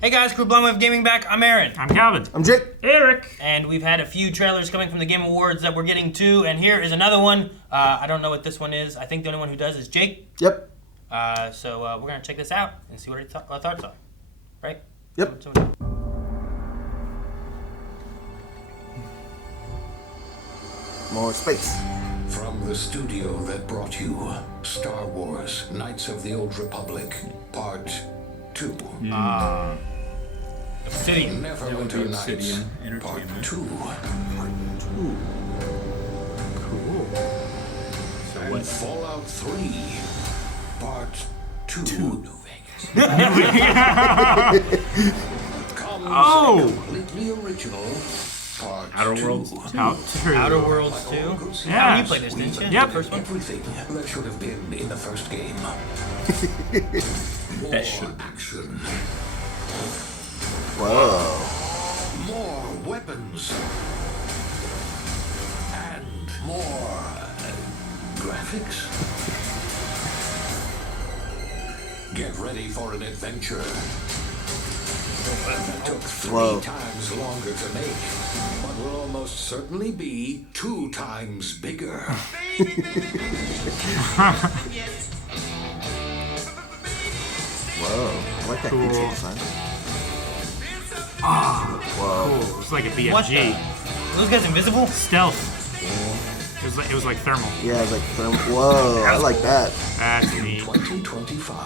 Hey guys, Crew Blumwave Gaming back. I'm Aaron. I'm Calvin. I'm Jake. Eric. And we've had a few trailers coming from the Game Awards that we're getting to, and here is another one. I don't know what this one is. I think the only one who does is Jake. Yep. So we're going to check this out and see what our thoughts are. Right? Yep. More space. From the studio that brought you Star Wars Knights of the Old Republic, Part 2. Obsidian. Neverwinter Nights, Obsidian Part Entertainment. 2. Cool. So And what? Fallout 3, Part 2. New Vegas. Comes Oh! a completely original Part Outer 2. Worlds Outer Worlds 2. Yeah. You played this, didn't you? Yep. The first one? Everything that should have been in the first game. More That should- action. Whoa. More weapons. And more graphics. Get ready for an adventure that took 3 Whoa. times longer to make, but will almost certainly be 2 times bigger. Whoa. I like that Cool. control design. Cool. It's like a What the? BFG. Those guys invisible? Stealth. It was like thermal. Yeah, it's like thermal. Whoa. I like that. That's neat. 2025.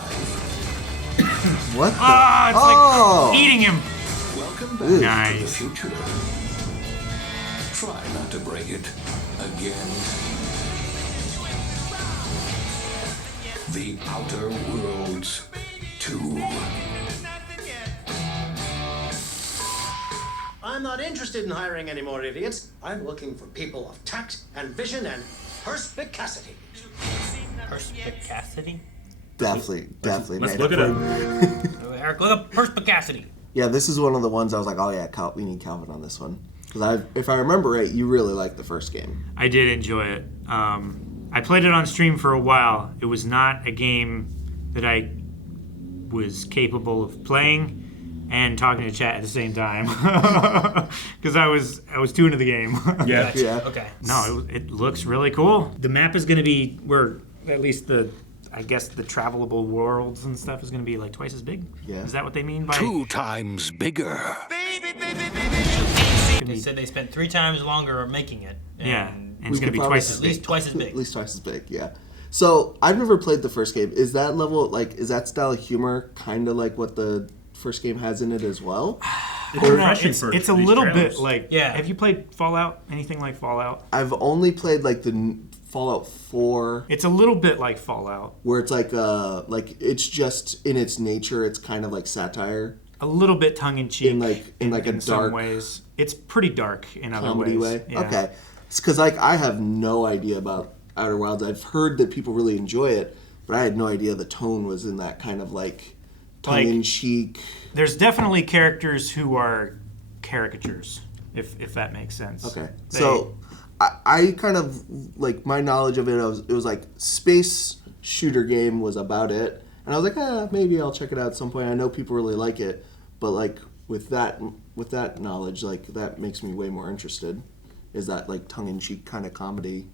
What the? Ah, it's Oh! like eating him. Welcome back Ooh. to the Nice. future. Try not to break it again. The Outer Worlds 2. I'm not interested in hiring any more idiots. I'm looking for people of tact and vision and perspicacity. Perspicacity? Definitely Let's made look up it up. for it. Eric, look up perspicacity. Yeah, this is one of the ones I was like, oh yeah, we need Calvin on this one. Because if I remember right, you really liked the first game. I did enjoy it. I played it on stream for a while. It was not a game that I was capable of playing and talking to chat at the same time because I was too into the game. Yeah. Yeah. Okay. No, it looks really cool. The map is going to be where at least I guess the travelable worlds and stuff is going to be like twice as big. Yeah. Is that what they mean by? 2 times bigger. They said they spent 3 times longer making it. Yeah, And and it's We going to could be probably twice as at big. least twice as big. At least twice as big, yeah. So I've never played the first game. Is that level is that style of humor kind of like what the first game has in it as well? It's No, refreshing it's, for it's a these little trailers. bit like. Yeah. Have you played Fallout? Anything like Fallout? I've only played like the Fallout 4, It's a little bit like Fallout. where it's like it's just in its nature, it's kind of like satire, A little bit tongue in cheek. in like a some dark ways. It's pretty dark in other comedy ways. way. Yeah. Okay, it's because like I have no idea about Outer Wilds. I've heard that people really enjoy it, but I had no idea the tone was in that kind of like tongue in cheek. There's definitely characters who are caricatures, if that makes sense. Okay, They- so I kind of like my knowledge of it. It was like space shooter game was about it, and I was like, maybe I'll check it out at some point. I know people really like it, but like with that knowledge, like that makes me way more interested. Is that like tongue in cheek kind of comedy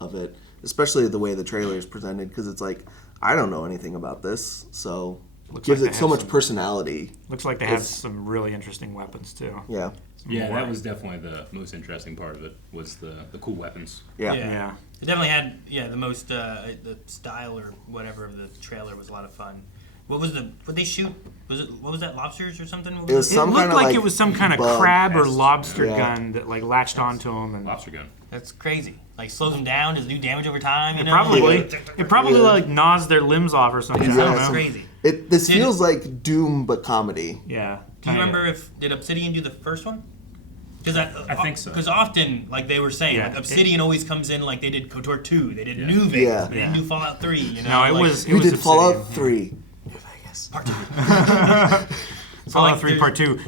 of it, especially the way the trailer is presented? Because it's like I don't know anything about this, so Looks gives like it they so have much some- personality. looks like they have some really interesting weapons too. Yeah, Yeah, More. that was definitely the most interesting part of it, was the cool weapons. yeah. Yeah. It definitely had the most the style or whatever of the trailer was a lot of fun. What they shoot? What was that, lobsters or something? What It was It some looked kind of like like it was some kind of bug. crab or Yes. lobster Yeah. gun that like latched onto him and Lobster gun. That's crazy. Like slows them down, does do damage over time. You know, probably Yeah. like gnaws their limbs off or something. I Yeah, don't know. That's crazy. This Did- feels like Doom but comedy. Yeah. Do you remember did Obsidian do the first one? Because I think so. Because often, like they were saying, Yeah. like Obsidian always comes in like they did KOTOR 2, they did Yeah. New Vegas, Yeah. they Yeah. didn't do Fallout 3. You know, No, it like, was. We did Obsidian. Fallout 3. Part 2. Fallout like, 3 there's- Part 2.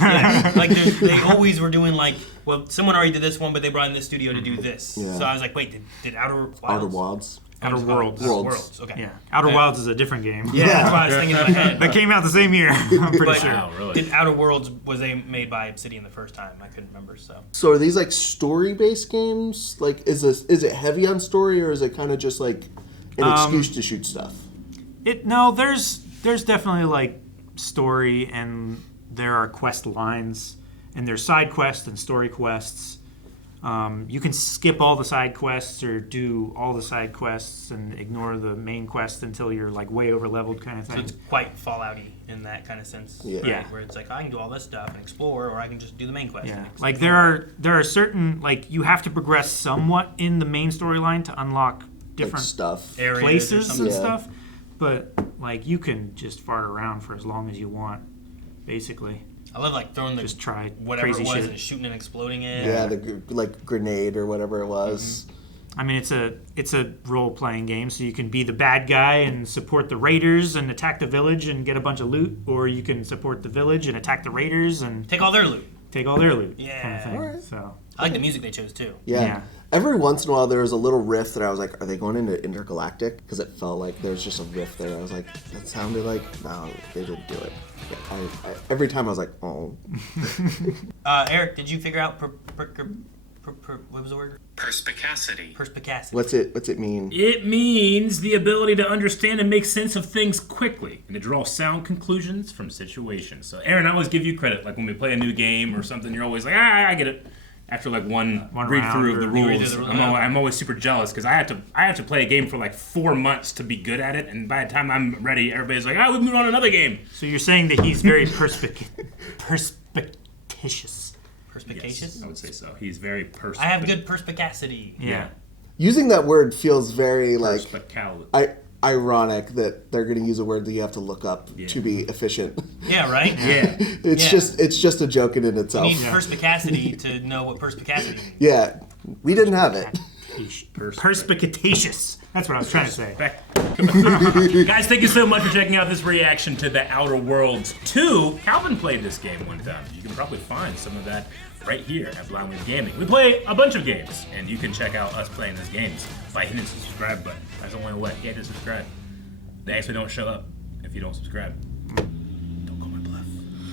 Yeah, like they always were doing like, well, someone already did this one, but they brought in this studio to do this. Yeah. So I was like, wait, did Outer Wilds? Outer Wilds. Outer Worlds. Worlds. Okay. Yeah, Outer Wilds is a different game. Yeah, that's what I was thinking in my head. That came out the same year. I'm pretty But sure. Wow, really? did Outer Worlds was they made by Obsidian the first time? I couldn't remember. So are these like story-based games? Like, is it heavy on story, or is it kind of just like an excuse to shoot stuff? There's definitely like story, and there are quest lines, and there's side quests and story quests. You can skip all the side quests or do all the side quests and ignore the main quest until you're like way over leveled kind of So thing. it's quite Fallouty in that kind of sense. Yeah. Right? Yeah. Where it's like I can do all this stuff and explore, or I can just do the main quest. Yeah, and like explore. there are certain like you have to progress somewhat in the main storyline to unlock Like different stuff. Areas or places something. and Yeah. stuff, but like you can just fart around for as long as you want, basically. I love like throwing the Just try whatever crazy it was shit. and shooting and exploding it. Yeah, the like grenade or whatever it was. I mean, it's a role playing game, so you can be the bad guy and support the raiders and attack the village and get a bunch of loot, or you can support the village and attack the raiders and Take all their loot. take all their loot. Yeah. kind of thing. Alright. So I like the music they chose too. Yeah. Yeah. Every once in a while, there was a little riff that I was like, "Are they going into Intergalactic?" Because it felt like there was just a riff there. I was like, "That sounded like no, they didn't do it." Yeah, every time I was like, "Oh." Eric, did you figure out what was the word? Perspicacity. Perspicacity. What's it mean? It means the ability to understand and make sense of things quickly and to draw sound conclusions from situations. So, Aaron, I always give you credit. Like when we play a new game or something, you're always like, I get it. After like one read round through of the or- You read rules, through the- I'm always super jealous because I have to play a game for like 4 months to be good at it, and by the time I'm ready, everybody's like, we move on to another game. So you're saying that he's very perspicatious. Perspicacious? I would say so. He's very I have good perspicacity. Yeah. Using that word feels very like Perspicacious. ironic that they're going to use a word that you have to look up to be efficient. Yeah, right? Yeah. It's Yeah. just a joke in You itself. need perspicacity to know what perspicacity means. Yeah, we didn't have it. Perspicatacious. That's what I was trying to say. Guys, thank you so much for checking out this reaction to The Outer Worlds 2. Calvin played this game one time. You can probably find some of that right here at Blind Wing Gaming. We play a bunch of games, and you can check out us playing these games by hitting the subscribe button. That's the only way. Hit the subscribe. They actually don't show up if you don't subscribe.